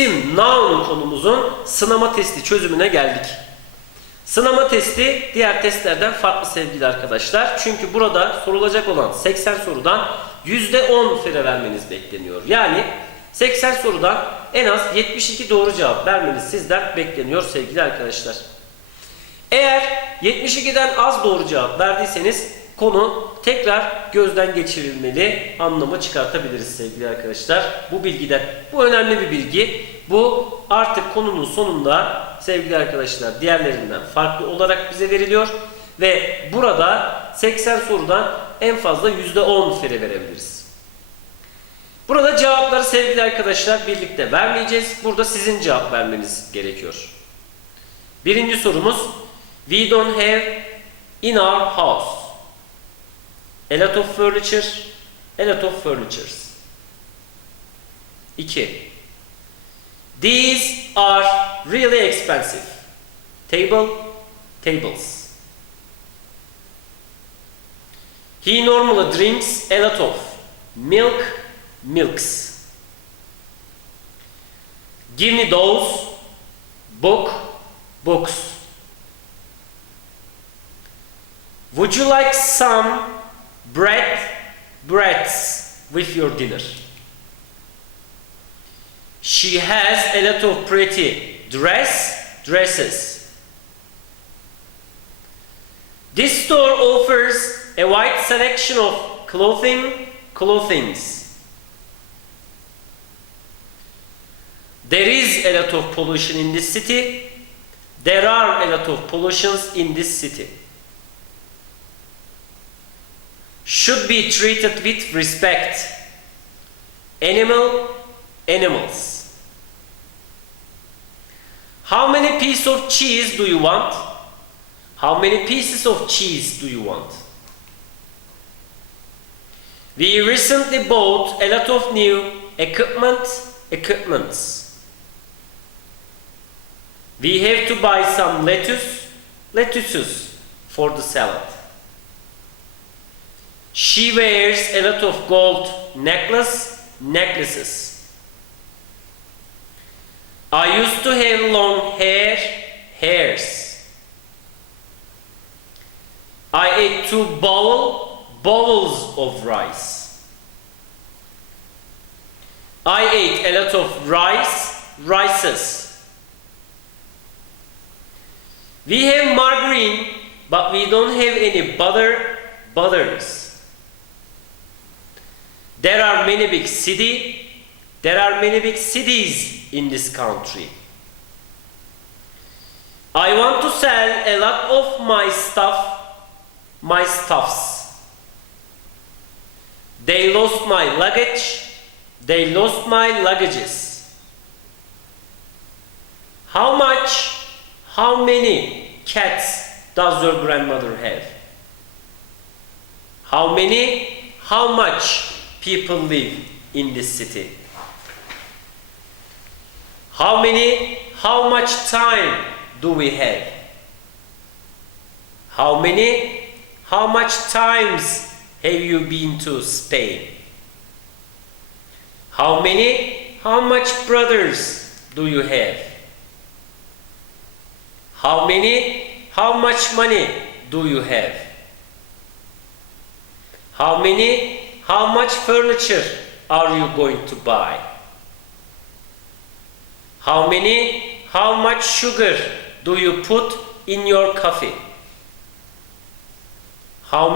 İsim, noun konumuzun sınama testi çözümüne geldik. Sınama testi diğer testlerden farklı sevgili arkadaşlar. Çünkü burada sorulacak olan 80 sorudan %10 fire vermeniz bekleniyor. Yani 80 sorudan en az 72 doğru cevap vermeniz sizden bekleniyor sevgili arkadaşlar. Eğer 72'den az doğru cevap verdiyseniz konu tekrar gözden geçirilmeli anlamı çıkartabiliriz sevgili arkadaşlar. Bu bilgiden. Bu önemli bir bilgi. Bu artık konunun sonunda sevgili arkadaşlar diğerlerinden farklı olarak bize veriliyor. Ve burada 80 sorudan en fazla %10 fire verebiliriz. Burada cevapları sevgili arkadaşlar birlikte vermeyeceğiz. Burada sizin cevap vermeniz gerekiyor. Birinci sorumuz. We don't have in our house a lot of furniture, a lot of furnitures. 2. These are really expensive. Tables. He normally drinks a lot of milks. Give me those books. Would you like some breads with your dinner? She has a lot of pretty dresses. This store offers a wide selection of clothings. There is a lot of pollution in this city. There are a lot of pollutions in this city. Should be treated with respect. Animals. How many pieces of cheese do you want? How many pieces of cheese do you want? We recently bought a lot of new equipments. We have to buy some lettuces for the salad. She wears a lot of gold necklaces. I used to have long hairs. I ate 2 bowls of rice. I ate a lot of rices. We have margarine, but we don't have any butters. There are many big cities in this country. I want to sell a lot of my stuffs. They lost my luggages. How many cats does your grandmother have? How much people live in this city? How much time do we have? How much times have you been to Spain? How much brothers do you have? How much money do you have? How much furniture are you going to buy? How much sugar do you put in your coffee? How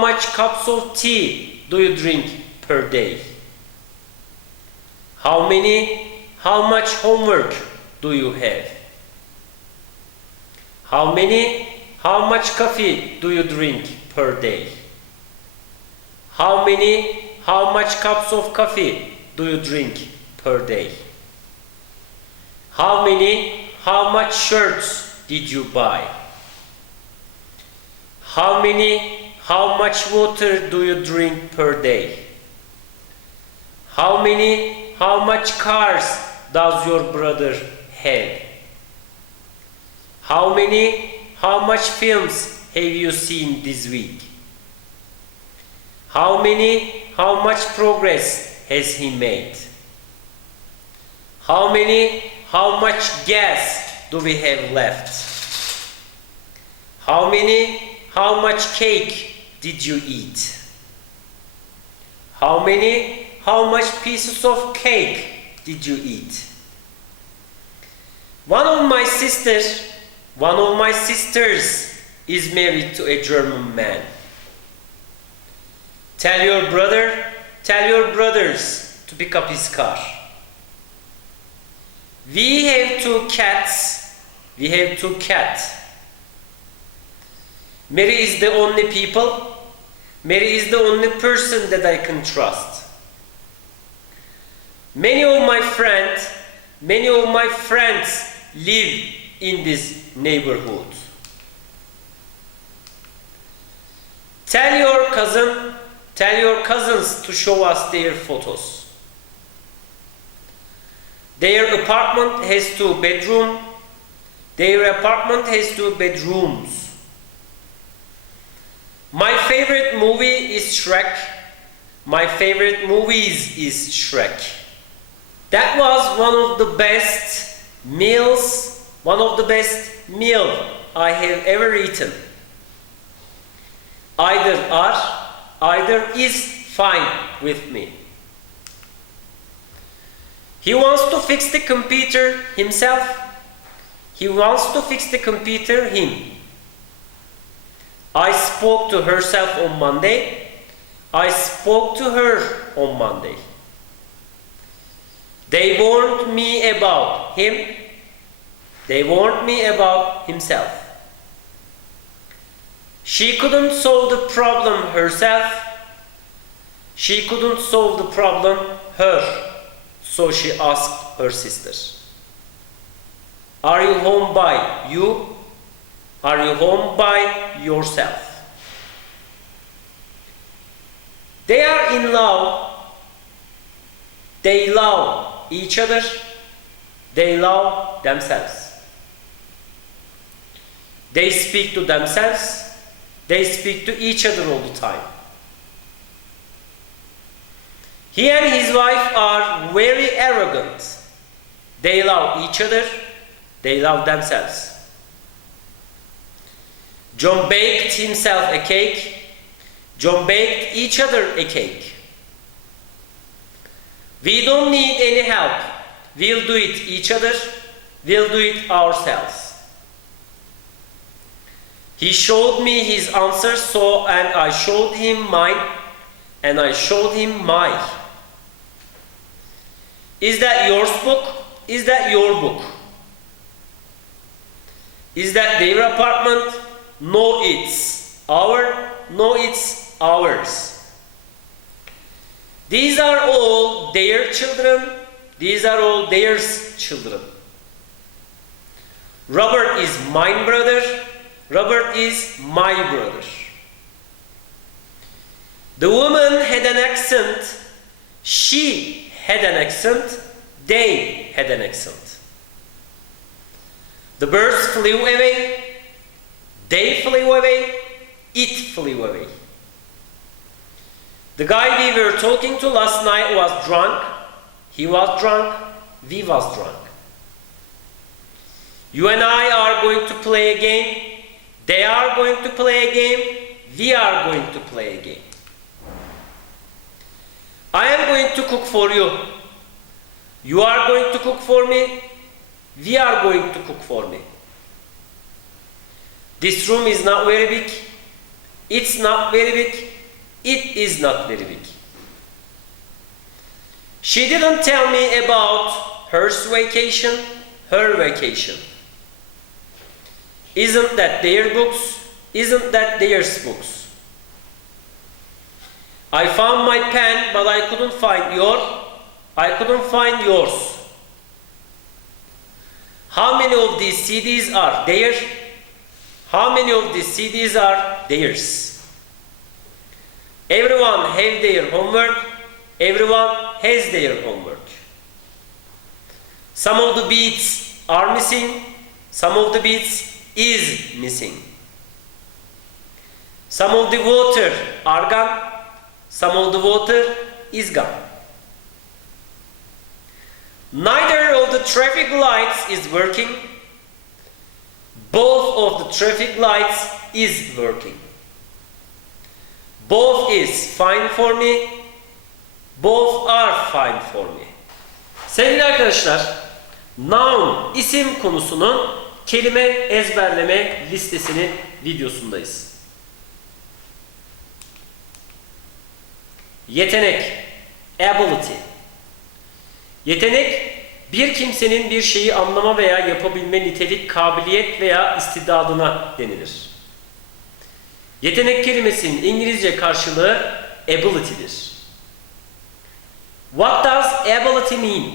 much cups of tea do you drink per day? How much homework do you have? How much coffee do you drink per day? How much cups of coffee do you drink per day? How much shirts did you buy? How much water do you drink per day? How much cars does your brother have? How much films have you seen this week? How much progress has he made? How much gas do we have left? How much cake did you eat? How much pieces of cake did you eat? One of my sisters is married to a German man. Tell your brothers to pick up his car. We have two cats. Mary is the only person that I can trust. Many of my friends live in this neighborhood. Tell your cousins to show us their photos. Their apartment has two bedrooms. My favorite movie is Shrek. That was one of the best meals I have ever eaten. Either is fine with me. He wants to fix the computer himself. I spoke to her on Monday. They warned me about himself. She couldn't solve the problem herself. So she asked her sister, "Are you home by yourself?" They are in love. They love each other. They love themselves. They speak to themselves. They speak to each other all the time. He and his wife are very arrogant. They love each other. They love themselves. John baked himself a cake. John baked each other a cake. We don't need any help. We'll do it each other. We'll do it ourselves. He showed me his answers, and I showed him mine, and I showed him mine. Is that your book? Is that your book? Is that their apartment? No, it's ours. These are all their children. Robert is my brother. Robert is my brother. The woman had an accent. She had an accent. They had an accent. The birds flew away. They flew away. It flew away. The guy we were talking to last night was drunk. He was drunk. We was drunk. You and I are going to play a game. They are going to play a game. We are going to play a game. I am going to cook for you. You are going to cook for me. We are going to cook for me. This room is not very big. It's not very big. It is not very big. She didn't tell me about her vacation. Isn't that their books? Isn't that theirs books? I found my pen, but I couldn't find yours. How many of these CDs are there? How many of these CDs are theirs? Everyone have their homework. Everyone has their homework. Some of the beats are missing. Some of the beats is missing. Some of the water are gone. Some of the water is gone. Neither of of the traffic lights is working. Both of the traffic lights is working. Both is fine for me. Both are fine for me. Sevgili arkadaşlar, noun, isim konusunun kelime ezberleme listesinin videosundayız. Yetenek, ability. Yetenek, bir kimsenin bir şeyi anlama veya yapabilme nitelik, kabiliyet veya istidadına denilir. Yetenek kelimesinin İngilizce karşılığı ability'dir. What does ability mean?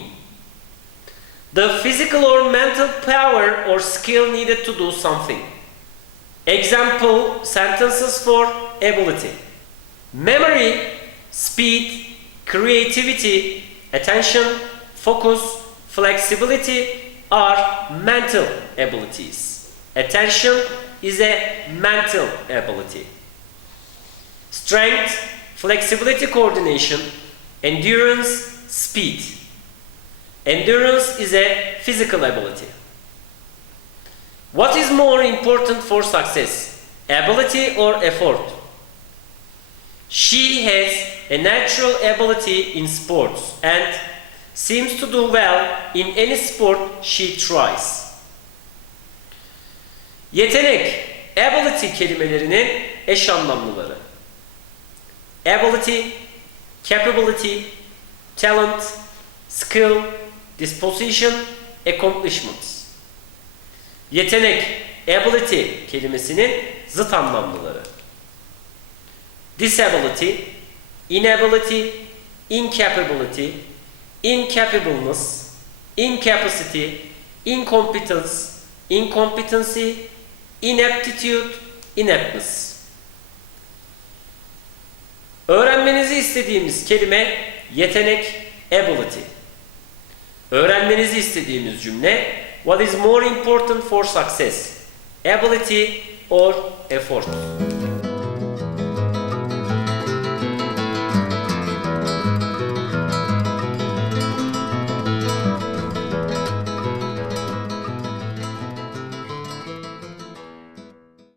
The physical or mental power or skill needed to do something. Example sentences for ability. Memory, speed, creativity, attention, focus, flexibility are mental abilities. Attention is a mental ability. Strength, flexibility, coordination, endurance, speed. Endurance is a physical ability. What is more important for success? Ability or effort? She has a natural ability in sports and seems to do well in any sport she tries. Yetenek, ability kelimelerinin eş anlamlıları. Ability, capability, talent, skill, disposition, accomplishments. Yetenek, ability kelimesinin zıt anlamlıları. Disability, inability, incapability, incapableness, incapacity, incompetence, incompetency, inaptitude, inaptness. Öğrenmenizi istediğimiz kelime yetenek, ability. Öğrenmenizi istediğimiz cümle what is more important for success? Ability or effort?